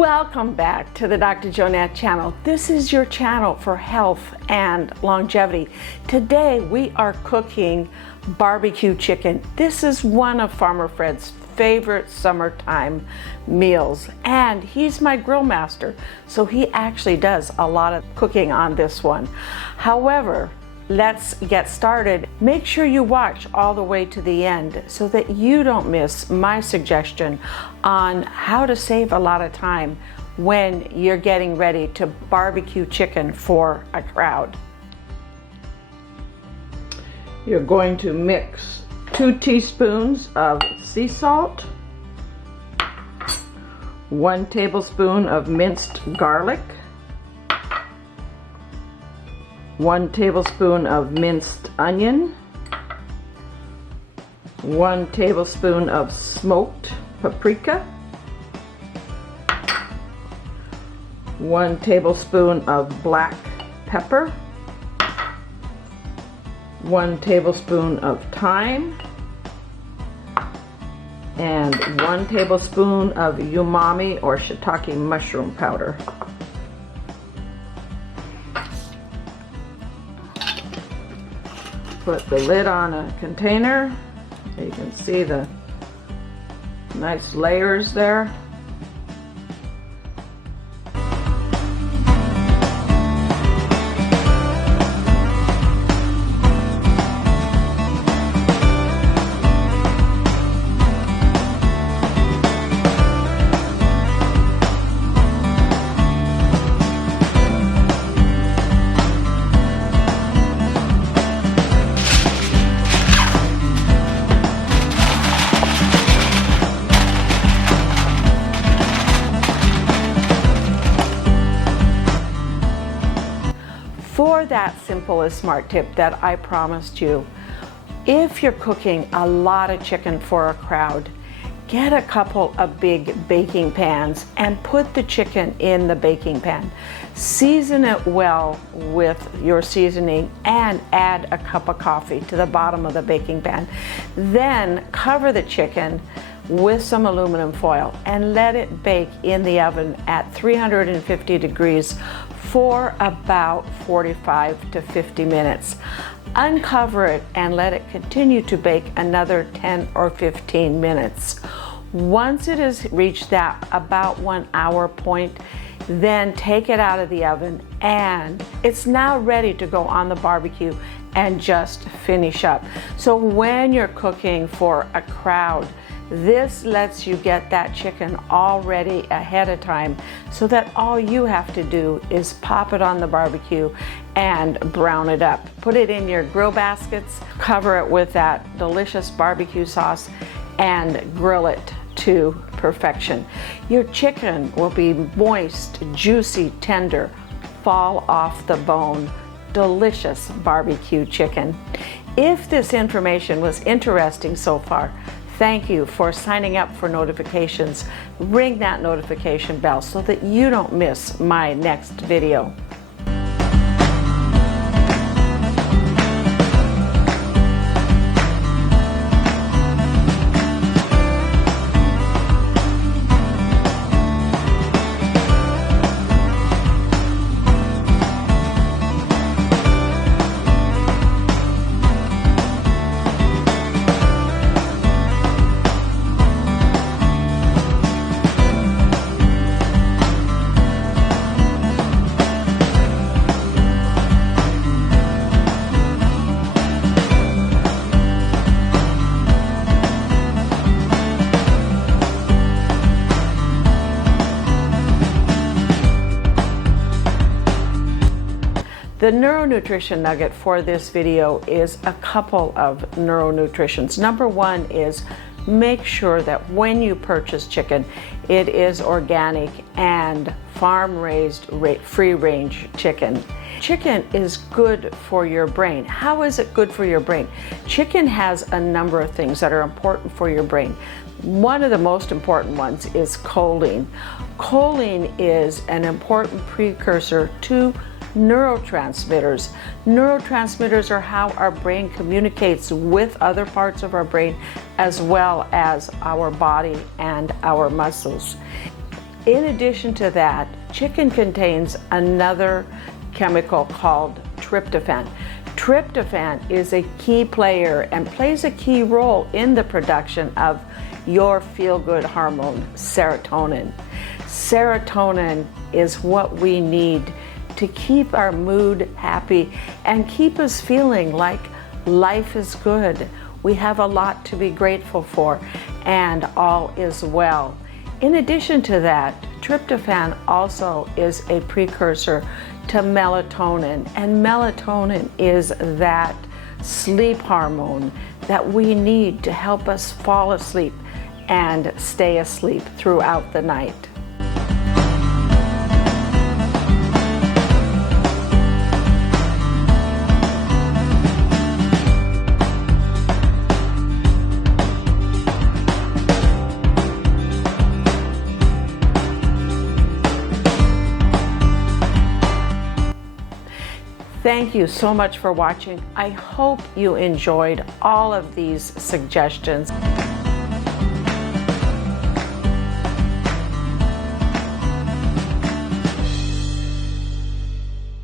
Welcome back to the Dr. Jonette channel. This is your channel for health and longevity. Today we are cooking barbecue chicken. This is one of Farmer Fred's favorite summertime meals, and he's my grill master, so he actually does a lot of cooking on this one. However, let's get started. Make sure you watch all the way to the end so that you don't miss my suggestion on how to save a lot of time when you're getting ready to barbecue chicken for a crowd. You're going to mix 2 teaspoons of sea salt, 1 tablespoon of minced garlic, 1 tablespoon of minced onion, 1 tablespoon of smoked paprika, 1 tablespoon of black pepper, 1 tablespoon of thyme, and 1 tablespoon of umami or shiitake mushroom powder. Put the lid on a container so you can see the nice layers there. For that simple and smart tip that I promised you, if you're cooking a lot of chicken for a crowd, get a couple of big baking pans and put the chicken in the baking pan. Season it well with your seasoning and add a cup of coffee to the bottom of the baking pan. Then cover the chicken with some aluminum foil and let it bake in the oven at 350 degrees for about 45 to 50 minutes. Uncover it and let it continue to bake another 10 or 15 minutes. Once it has reached that about 1 hour point, then take it out of the oven and it's now ready to go on the barbecue and just finish up. So when you're cooking for a crowd, this lets you get that chicken all ready ahead of time so that all you have to do is pop it on the barbecue and brown it up. Put it in your grill baskets, cover it with that delicious barbecue sauce, and grill it to perfection. Your chicken will be moist, juicy, tender, fall off the bone. Delicious barbecue chicken. If this information was interesting so far, thank you for signing up for notifications. Ring that notification bell so that you don't miss my next video. The neuronutrition nugget for this video is a couple of neuronutritions. Number 1 is make sure that when you purchase chicken, it is organic and farm-raised, free-range chicken. Chicken is good for your brain. How is it good for your brain? Chicken has a number of things that are important for your brain. One of the most important ones is choline. Choline is an important precursor to neurotransmitters. Neurotransmitters are how our brain communicates with other parts of our brain as well as our body and our muscles. In addition to that, chicken contains another chemical called tryptophan. Tryptophan is a key player and plays a key role in the production of your feel-good hormone, serotonin. Serotonin is what we need to keep our mood happy and keep us feeling like life is good. We have a lot to be grateful for, and all is well. In addition to that, tryptophan also is a precursor to melatonin, and melatonin is that sleep hormone that we need to help us fall asleep and stay asleep throughout the night. Thank you so much for watching. I hope you enjoyed all of these suggestions.